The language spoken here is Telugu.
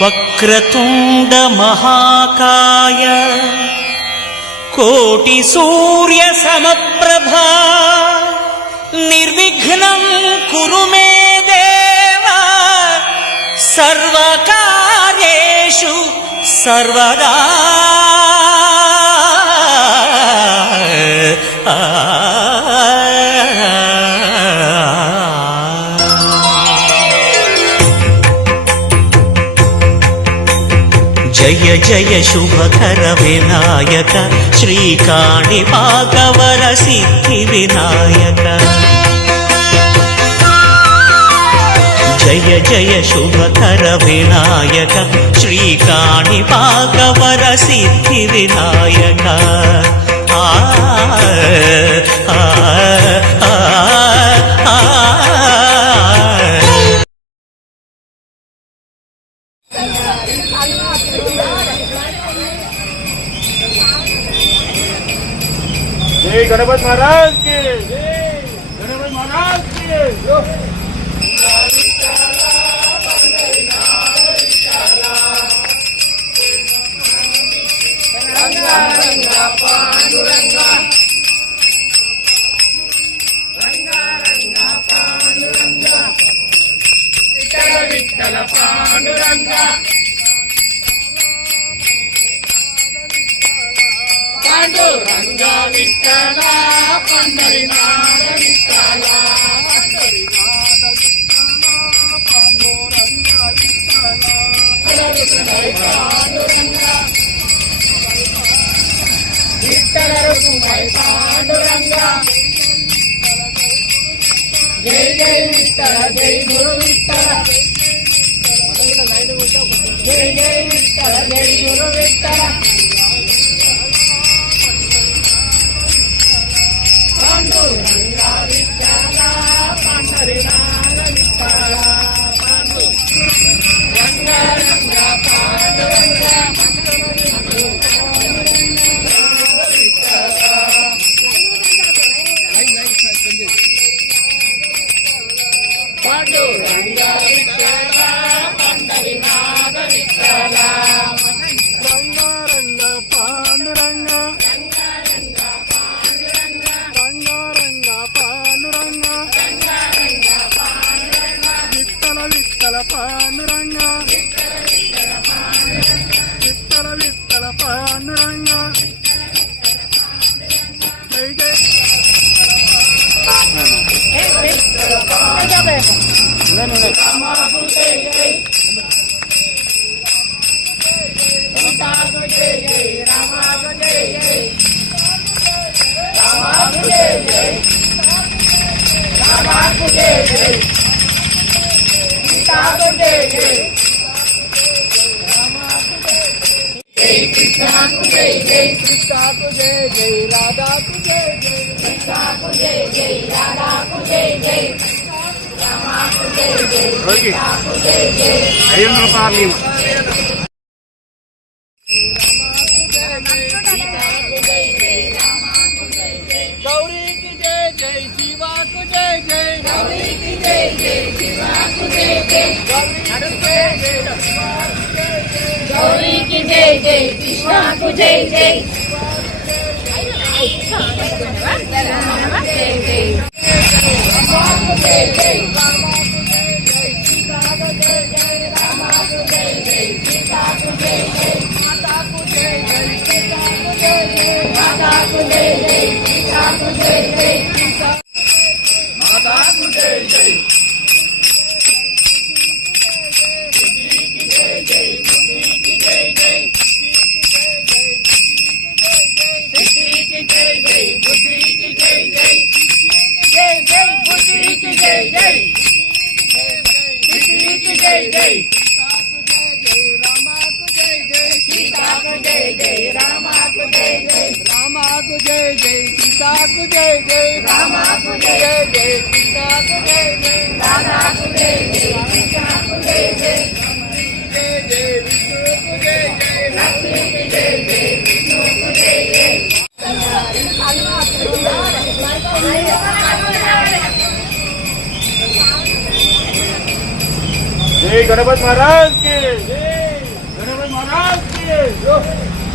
వక్రతుండ మహాకాయ కోటి సూర్య సమప్రభా నిర్విఘ్నం కురు మే దేవ సర్వకార్యేషు సర్వదా. జయ జయ శుభకర వినాయక శ్రీకాణిపాకవర సిద్ధి వినాయక. జయ జయ శుభకర వినాయక శ్రీకాణిపాకవర సిద్ధి వినాయక. ఆ जय गणपति महाराज की जय, गणपति महाराज की पांडुरंगा विठ्ठला पंढरीनाथ विठ्ठला पंढरीनाथ विठ्ठला पांडुरंगा विठ्ठल रुक्माई पांडुरंगा. जय जय विठ्ठल जय गुरु विठ्ठल जय जय विठ्ठल जय गुरु विठ्ठल. पांडुरंगा विठ्ठला पंढरीनाथ विठ्ठला पांडुरंगा रंगा पांडुरंगा पांडुरंगा विठ्ठला पंढरीनाथ विठ्ठला रंगा रंगा पांडुरंगा विठ्ठल पांडुरंगा विठ्ठल विठ्ठल पांडुरंगा. जय जय रामाకు जय जय सीताకు जय जय रामाకు जय जय रामाకు जय जय रामाకు जय जय सीताको जय जय जय कृष्णाको जय जय कृष्णाको जय जय राधाको जय जय कृष्णाको जय जय राधाको जय जय रामाको जय जय सीताको जय जय गौरी की जय जय शिवा को जय जय गौरी की जय जय शिवा को जय जय गौरी की जय जय कृष्णा को जय जय जय गणपति महाराज की जय। महाराज की